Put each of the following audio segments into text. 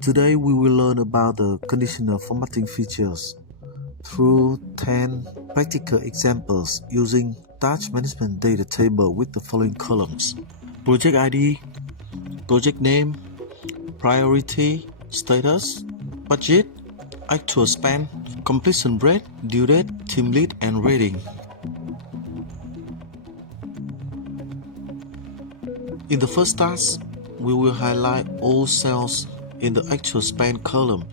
Today we will learn about the conditional formatting features through 10 practical examples using task management data table with the following columns: project ID, project name, priority, status, budget, actual spend, completion rate, due date, team lead, and rating. In the first task, we will highlight all cells in the actual spend column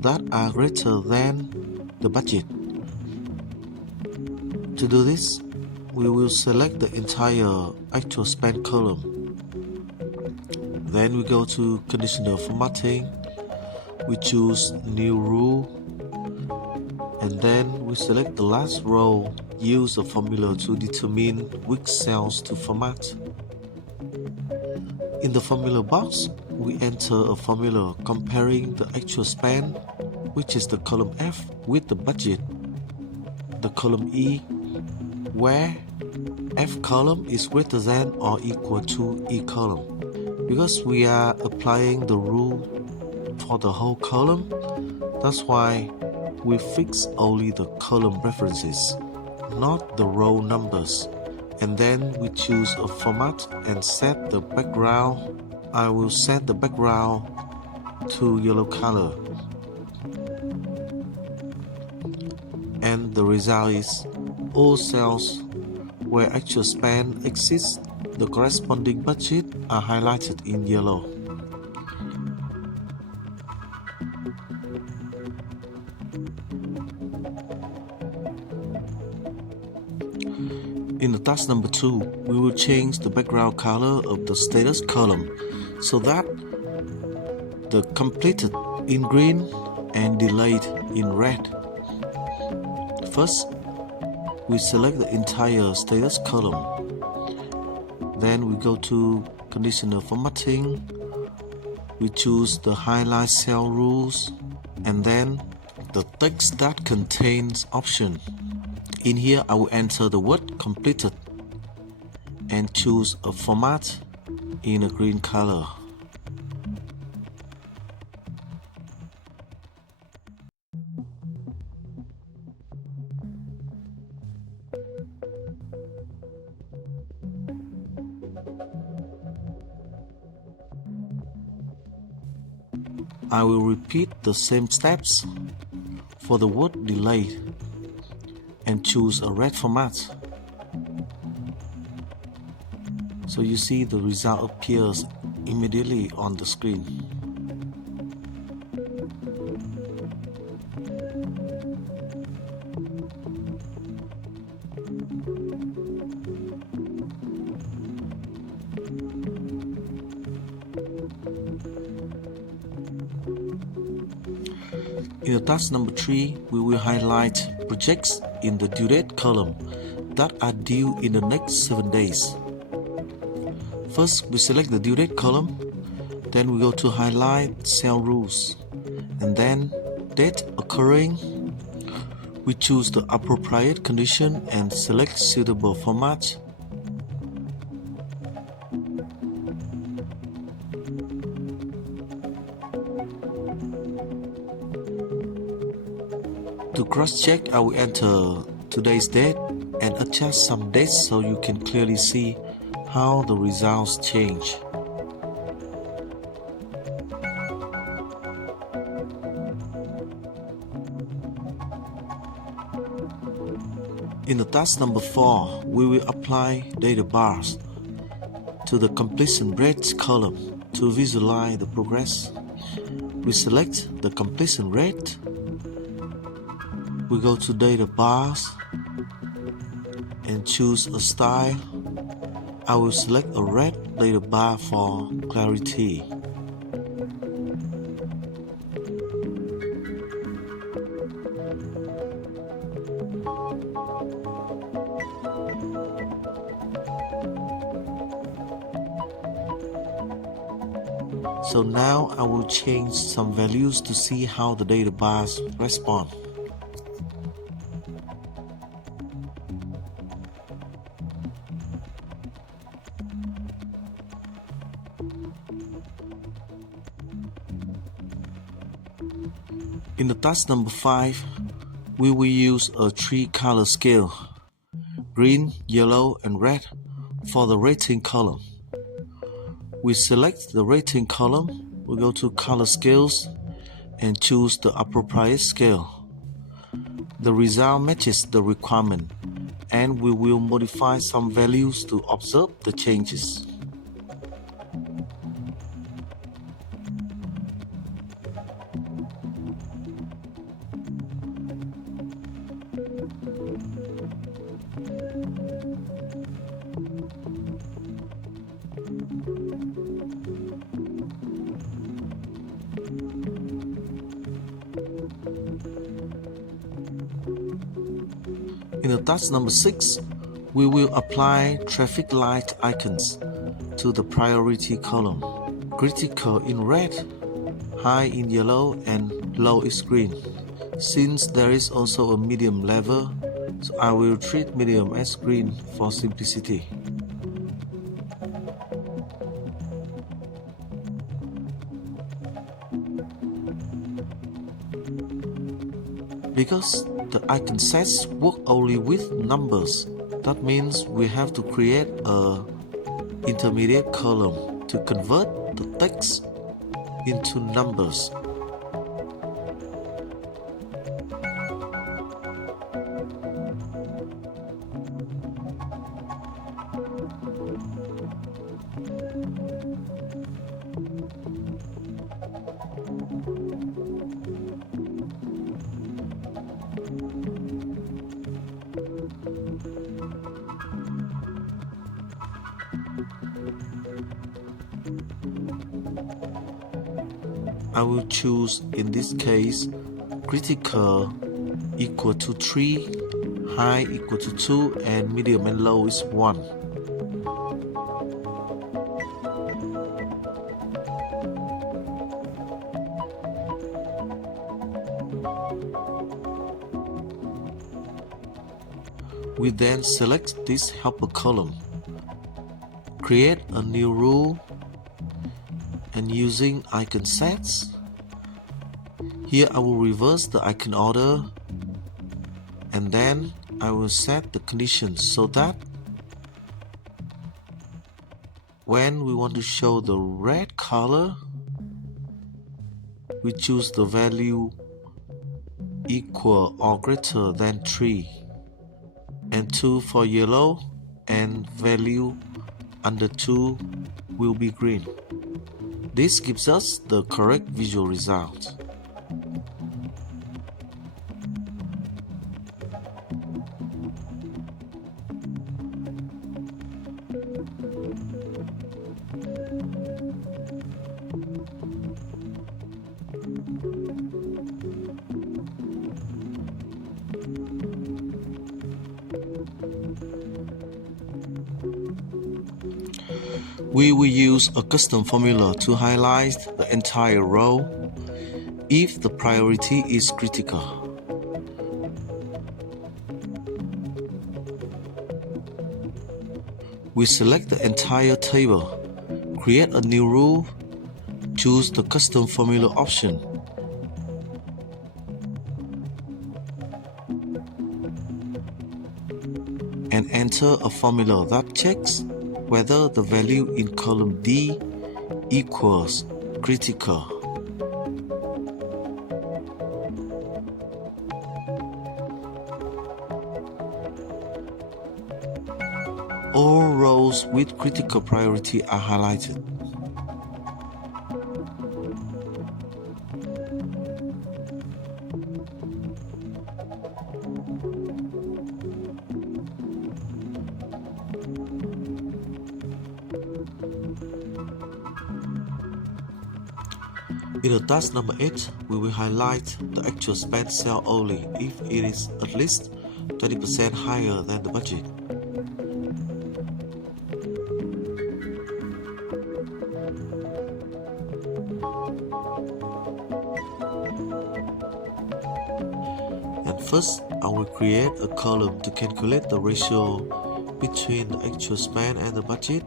that are greater than the budget. To do this, we will select the entire actual spend column. Then we go to conditional formatting. We choose new rule, and then we select the last row. Use a formula to determine which cells to format. In the formula box, we enter a formula comparing the actual spend, which is the column F, with the budget, the column E, where F column is greater than or equal to E column. Because we are applying the rule for the whole column, that's why we fix only the column references, not the row numbers. And then we choose a format and set the background. I will set the background to yellow color. And the result is all cells where actual spend exists, the corresponding budget are highlighted in yellow. In the task number 2, we will change the background color of the status column so that the completed in green and delayed in red. First, we select the entire status column. Then we go to conditional formatting. We choose the highlight cell rules and then the text that contains option. In here, I will enter the word completed and choose a format in a green color. I will repeat the same steps for the word delayed and choose a red format. So you see the result appears immediately on the screen. In the task number 3, we will highlight projects in the due date column that are due in the next 7 days. First, we select the due date column, then we go to highlight cell rules, and then date occurring. We choose the appropriate condition and select suitable format. To cross-check, I will enter today's date and adjust some dates so you can clearly see how the results change. In the task number 4, we will apply data bars to the completion rate column to visualize the progress. We select the completion rate. We go to data bars and choose a style. I will select a red data bar for clarity. So now I will change some values to see how the data bars respond. In the task number 5, we will use a 3-color scale, green, yellow, and red, for the rating column. We select the rating column, we go to color scales, and choose the appropriate scale. The result matches the requirement, and we will modify some values to observe the changes. In the task number 6, we will apply traffic light icons to the priority column. Critical in red, high in yellow, and low is green. Since there is also a medium level, so I will treat medium as green for simplicity. Because the icon sets work only with numbers, that means we have to create an intermediate column to convert the text into numbers. I will choose, in this case, critical equal to 3, high equal to 2, and medium and low is 1. We then select this helper column, create a new rule, and using icon sets, here I will reverse the icon order, and then I will set the conditions so that when we want to show the red color, we choose the value equal or greater than 3, and 2 for yellow, and value under 2 will be green. This gives us the correct visual result. We will use a custom formula to highlight the entire row if the priority is critical. We select the entire table, create a new rule, choose the custom formula option, and enter a formula that checks whether the value in column D equals critical. All rows with critical priority are highlighted. In the task number 8, we will highlight the actual spend cell only if it is at least 20% higher than the budget. And first, I will create a column to calculate the ratio between the actual spend and the budget.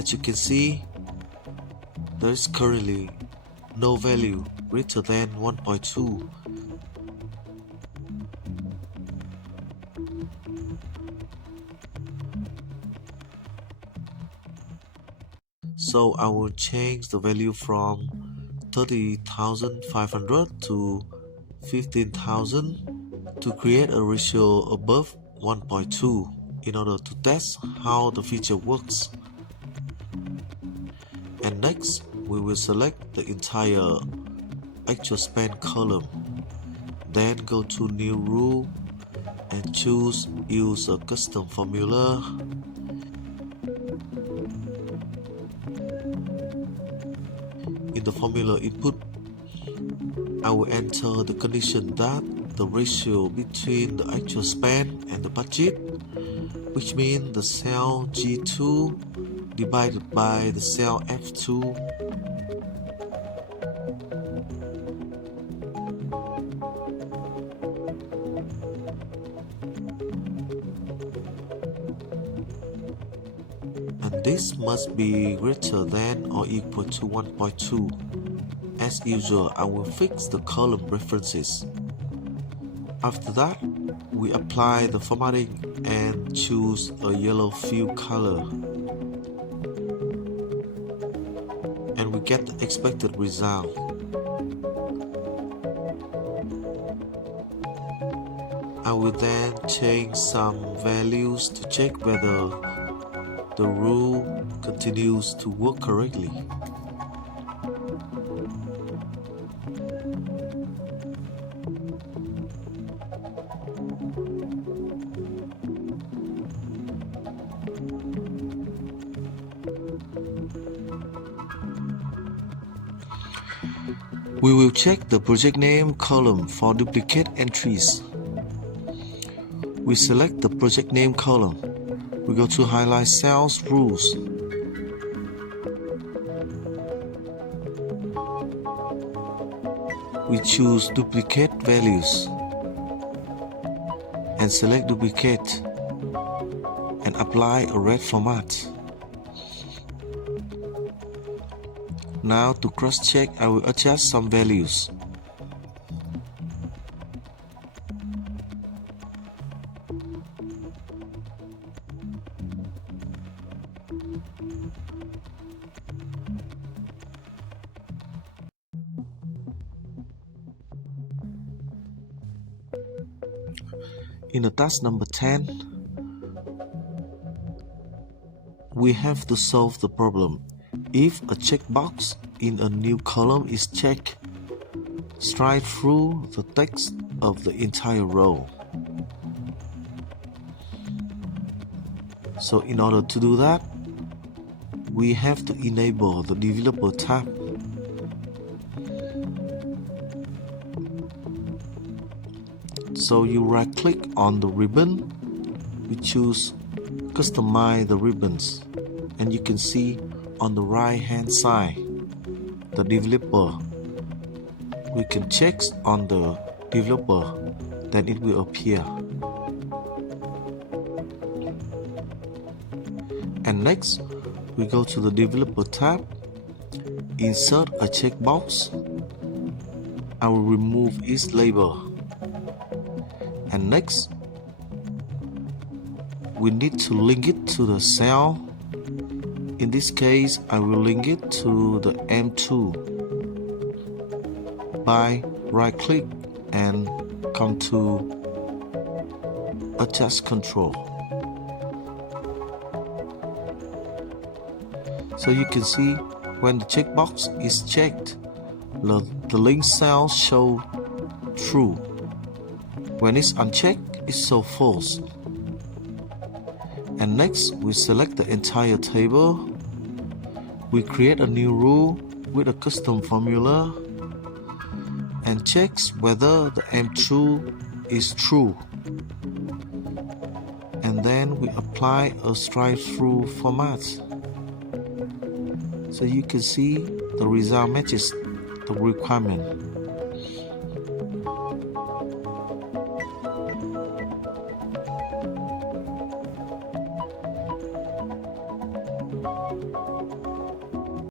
As you can see, there is currently no value greater than 1.2. So I will change the value from 30,500 to 15,000 to create a ratio above 1.2 in order to test how the feature works. And next, we will select the entire actual spend column. Then go to New Rule and choose Use a Custom Formula. In the formula input, I will enter the condition that the ratio between the actual spend and the budget, which means the cell G2 divided by the cell F2, and this must be greater than or equal to 1.2. As usual, I will fix the column references. After that, we apply the formatting and choose a yellow fill color. And we get the expected result. I will then change some values to check whether the rule continues to work correctly. We will check the project name column for duplicate entries. We select the project name column. We go to Highlight Cells Rules. We choose Duplicate Values and select Duplicate and apply a red format. Now to cross-check, I will adjust some values. In the task number 10, we have to solve the problem. If a checkbox in a new column is checked, strike through the text of the entire row. So in order to do that, we have to enable the Developer tab. So you right click on the ribbon, we choose Customize the ribbons, and you can see on the right hand side the developer. We can check on the developer, then it will appear. And next, we go to the Developer tab, insert a checkbox. I will remove its label. And next, we need to link it to the cell. In this case, I will link it to the M2 by right click and come to Adjust Control. So you can see when the checkbox is checked, the linked cells show true. When it's unchecked, it shows false. And next, we select the entire table. We create a new rule with a custom formula and checks whether the M2 is true. And then we apply a strike-through format. So you can see the result matches the requirement.